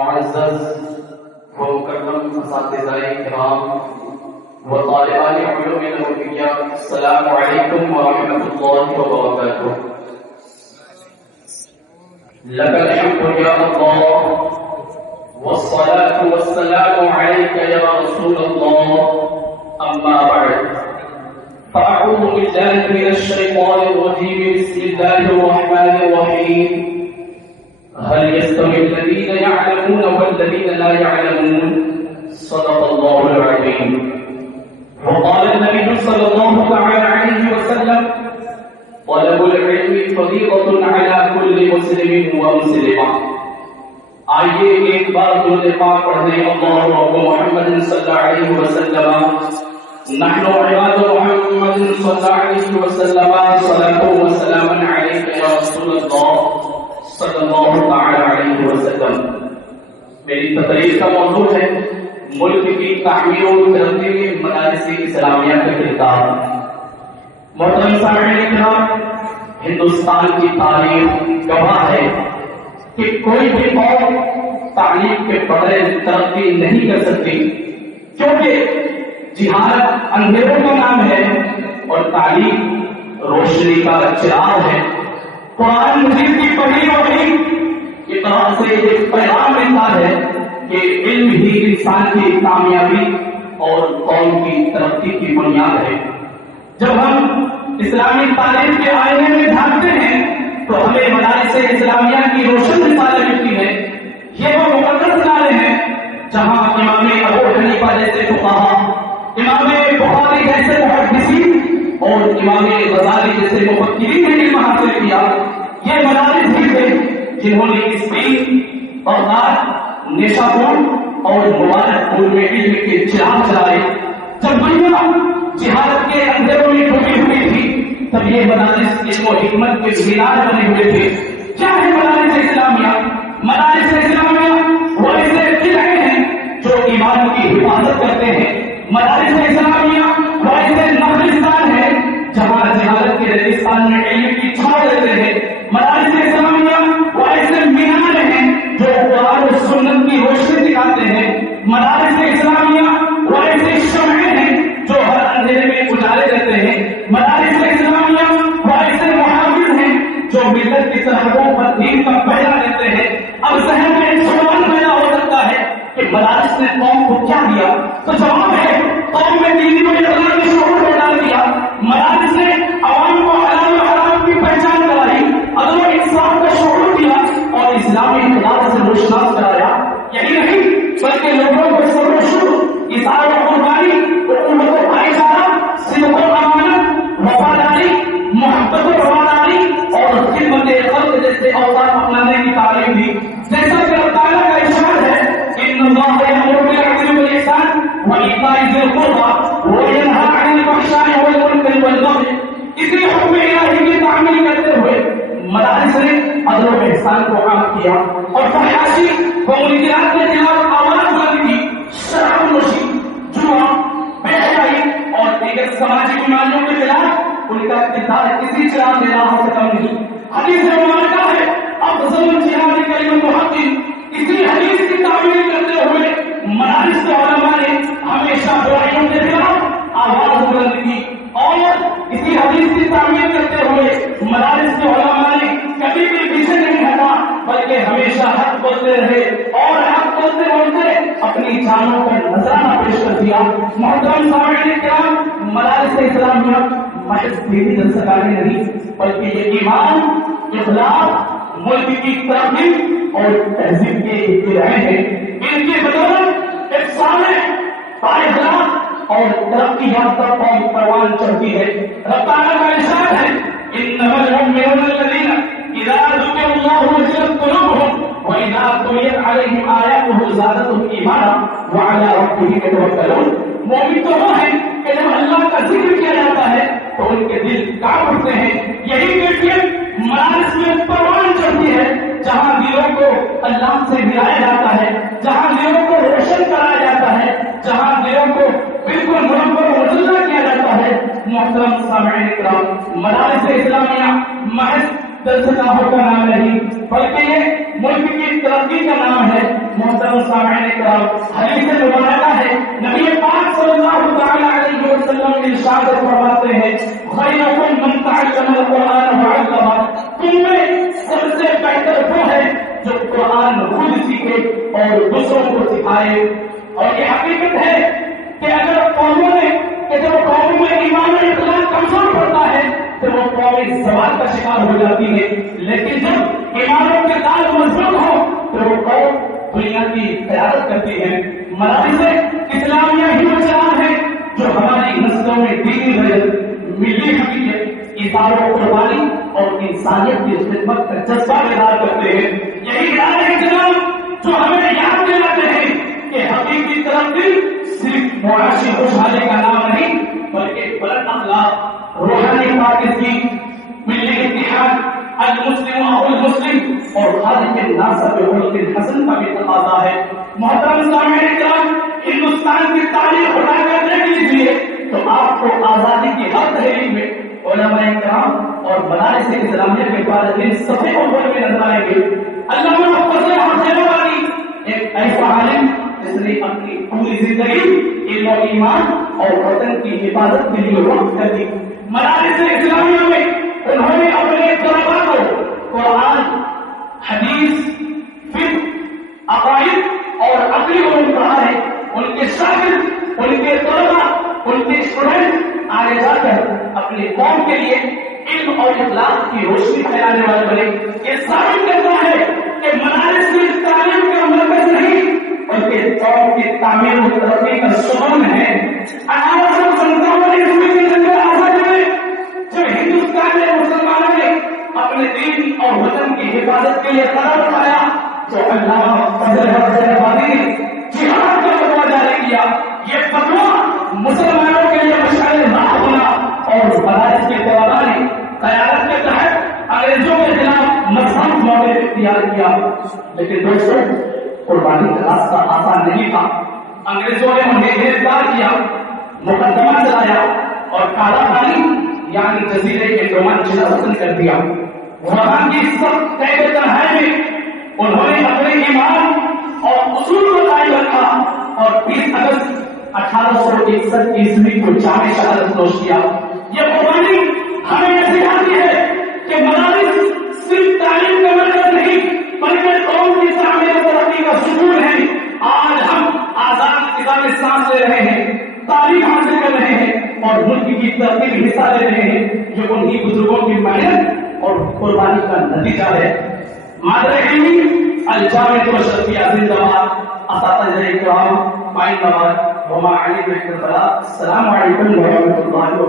معزز و مکرم اساتذہ کرام و طالبان علوم نبویہ، السلام علیکم ورحمۃ اللہ وبرکاتہ۔ لک الحمد یا اللہ والصلاة والسلام علیک یا رسول اللہ، اما بعد فاعوذ باللہ من الشیطان الرجیم، بسم اللہ الرحمن الرحیم۔ هل يستوي الذين يعلمون والذين لا يعلمون؟ صدق الله العظيم۔ وقال النبي صلى الله تعالى عليه وسلم: طلب العلم فريضة على كل مسلم ومسلمة۔ آئیے ایک بار درود پاک پڑھنے اللہ رب محمد صلی اللہ علیہ وسلم۔ نحن عباد محمد صلی اللہ علیہ وسلم، صلاة وسلام علیک یا رسول اللہ صلی اللہ تعالی علیہ وسلم۔ میری تقریر کا موضوع ہے ملک کی تعمیر و ترقی میں مدارس اسلامیہ کا کردار۔ محترم سامعین کرام، ہندوستان کی تاریخ گواہ ہے کہ کوئی بھی قوم تعلیم کے بغیر ترقی نہیں کر سکتی، کیونکہ جہالت اندھیروں کا نام ہے اور تعلیم روشنی کا چراغ ہے۔ قرآن مجید کی پہلی وحی کی طرف سے ایک پیغام ملتا ہے کہ علم ہی انسان کی کامیابی اور قوم کی ترقی کی بنیاد ہے۔ جب ہم اسلامی تعلیم کے آئینے میں جھانکتے ہیں تو ہمیں مدارس اسلامیہ کی روشن مثالیں ملتی ہیں۔ یہ وہ مقدس ادارے ہیں جہاں امام ابو حنیفہ جیسے فقہا، امام بخاری جیسے محدثین اور امام غزالی جیسے مفکرین نے علم حاصل کیا۔ یہ مدارس ہی تھے جنہوں نے اسپین، بغداد، نیشاپور اور مبارک پور میں علم کے چراغ چلائے۔ جب دنیا جہالت کے اندھیروں میں ڈوبی ہوئی تھی تب یہ مدارس علم و حکمت کے مینار بنے ہوئے تھے۔ کیا ہے مدارس اسلامیہ؟ مدارس اسلامیہ وہ ایسے قلعے ہیں جو ایمان کی حفاظت کرتے ہیں۔ مدارس اسلامیہ وہ ایسے نخلستان ہیں جہاں جہالت کے ریگستان میں علم کی چھاؤ دیتے ہیں۔ مدارس اسلامیہ وہ ایسے مینار ہیں جو قرآن و سنت کی روشنی دکھاتے ہیں۔ مدارس اسلامیہ وہ ایسے شمعیں ہیں جو ہر اندھیرے میں اجالے دیتے ہیں۔ مدارس اسلامیہ وہ ایسے محافظ ہیں جو ملت کی سرحدوں پر دین کا پہرا دیتے ہیں۔ اب ذہن میں ایک سوال پیدا ہو سکتا ہے کہ مدارس نے قوم کو کیا دیا؟ تو جواب ہے قوم میں دینی و اخلاقی شعور پیدا کیا۔ مدارس نے عوام کو حلال و حرام کی پہچان کرائی، عدل و انصاف کا شعور دیا اور اسلامی اخلاق سے روشناس کرایا۔ یہی نہیں بلکہ لوگوں کو صبر و شکر، اظہار و قربانی، حکومت و بھائی چارہ، صدق و امانت، وفاداری، محبت و رواداری اور خدمت خلق جیسے اوصاف اپنانے کی تعلیم دی۔ جیسا کہ اللہ تعالیٰ کا ارشاد ہے ان اللہ یأمر بالعدل والإحسان وإیتاء ذی القربى وینہی عن الفحشاء والمنکر والبغی۔ اسی حکم الہی کی تعمیل کرتے ہوئے مدارس نے عدل و احسان کو عام کیا اور فحاشی و منکرات کے خلاف آواز بلند کی۔ شراب نوشی، جوا، بے حیائی اور دیگر سماجی بیماریوں کے خلاف ان کا کردار کسی چراغ میں راہ سے کم نہیں۔ حدیث مبارکہ ہے افضل الجہاد کلمۃ الحق۔ اسی حدیث کی تعمیل کرتے ہوئے مدارس کے علماء نے ہمیشہ برائیوں کے خلاف آواز بلند کی اور اسی حدیث کی تعمیل کرتے ہوئے مدارس کے علماء نے کبھی بھی پیچھے نہیں ہٹا بلکہ ہمیشہ حق بولتے رہے اور حق بولتے بولتے اپنی جانوں کا نذرانہ پیش کر دیا۔ محترم سامعین کرام، مدارس اسلامیہ محض دینی دستکاری نہیں بلکہ یہ ایمان، اخلاق، ملک کی ترقی اور تہذیب کے ابتدائے ہیں۔ ان کی بدولت ایک صالح، بااخلاق اور ترقی یافتہ قوم پروان چڑھتی ہے۔ رب تعالیٰ کا ارشاد ہے انما المؤمنون الذین اذا ذکر اللہ وجلت قلوبهم واذا تليت عليهم آیاته زادتهم ایمانا وعلى ربهم يتوکلون۔ مومن تو وہ ہیں کہ جب اللہ کا ذکر کیا جاتا ہے تو ان کے دل کانپ اٹھتے ہیں۔ یہی کیفیت مدارس میں پروان چڑھتی ہے جہاں دلوں کو اللہ سے ملایا جاتا ہے، جہاں دلوں کو روشن کرایا جاتا ہے، جہاں دلوں کو بالکل منور و مجلہ کیا جاتا ہے۔ محترم سامعین کرام، مدارس اسلامیہ محض درس گاہوں کا نام نہیں بلکہ یہ ملک کی ترقی کا نام ہے۔ محترم سامعین کرام، حدیث مبارکہ ہے، نبی پاک صلی اللہ تعالی علیہ وسلم ارشاد فرماتے ہیں خیرکم من تعلم القرآن وعلمہ، تم میں سب سے بہتر وہ ہے جو قرآن خود سیکھے اور دوسروں کو سکھائے۔ اور یہ حقیقت ہے کہ اگر قوموں میں ایمان و اخلاق کمزور پڑتا ہے تو وہ قوم زوال کا شکار ہو جاتی ہے، لیکن جب ایمانوں کے دار مضبوط ہو تو وہ قوم دنیا کی قیادت کرتی ہے۔ مدارس اسلامیہ ہی مجال ہے جو ہماری نسلوں میں دینی غیرت، ملی حقیقت، اظہار و قربانی اور انسانیت کی خدمت کا جذبہ بیدار کرتے ہیں۔ یہی ادارے جناب جو ہمیں یاد دلاتے ہیں کہ حقیقی ترقی صرف معاشی خوشحالی کا نام نہیں بلکہ بلند اخلاق، روحانی پاکیزگی، ملی اتحاد، المسلم اخو المسلم اور خالق الناس بخلق حسن کا بھی تقاضا ہے۔ محترم سامعین کرام، ہندوستان کی تاریخ اٹھا کر دیکھ لیجیے تو آپ کو آزادی کی ہر تحریک میں علماء کرام اور مدارس اسلامیہ کے فارغین صفحے اول میں نظر آئیں گے۔ علامہ فضل حسین والی ایک ایسا عالم جس نے اپنی پوری زندگی علم و ایمان اور وطن کی حفاظت کے لیے وقف کر دی۔ مدارس اسلامیہ میں انہوں نے اپنے طلباء کو قرآن، حدیث، فقہ، عقائد اور عقلی علوم پڑھا ہے۔ ان کے شاگرد، ان کے طلباء، ان کے اسٹوڈنٹ آگے جا کر اپنی قوم کے لیے علم اور اخلاق کی روشنی پھیلانے والے بنے۔ یہ ثابت کرتا ہے کہ مدارس میں تعلیم کا مرکز نہیں بلکہ قوم کی تعمیر و ترقی کا شعبہ ہے۔ 1857 کی جنگ آزادی میں جب ہندوستان میں مسلمانوں نے اپنے دین اور وطن کی حفاظت کے لیے قدم اٹھایا تو علامہ فضل حسین وادی نے جہاد کا فتویٰ جاری کیا۔ یہ فتویٰ مسلمانوں کے لیے مشعل راہ بنا اور مدارس کے طلباء نے قیادت کے تحت انگریزوں کے خلاف مضبوط معاہدے اختیار کیا۔ لیکن دوستوں، قربانی کا راستہ آسان نہیں تھا۔ انگریزوں نے انہیں گرفتار کیا، مقدمہ چلایا اور کالا پانی یعنی جزیرے کے ڈومان ضلع وطن کر دیا۔ وہاں کی سخت قید تنہائی میں انہوں نے اپنے ایمان اور اصول کو قائم رکھا اور 20 اگست 1861 عیسوی کو جامع شہادت نوش کیا۔ یہ قربانی ہمیں یہ سکھاتی ہے کہ مدارس صرف تعلیم کا مرکز نہیں بلکہ قوم کی تعمیر و ترقی کا ستون ہے۔ آج ہم آزاد فضا میں سانس لے رہے ہیں، تعلیم حاصل کر رہے ہیں اور ملک کی ترقی میں حصہ لے رہے ہیں جو انہی بزرگوں کی محنت اور قربانی کا نتیجہ ہے۔ مادر علمی الجامعۃ الاشرفیہ زندہ باد، اساتذہ اکرام، قائم نواز وما علیکم السلام علیکم ورحمۃ اللہ وبرکاتہ۔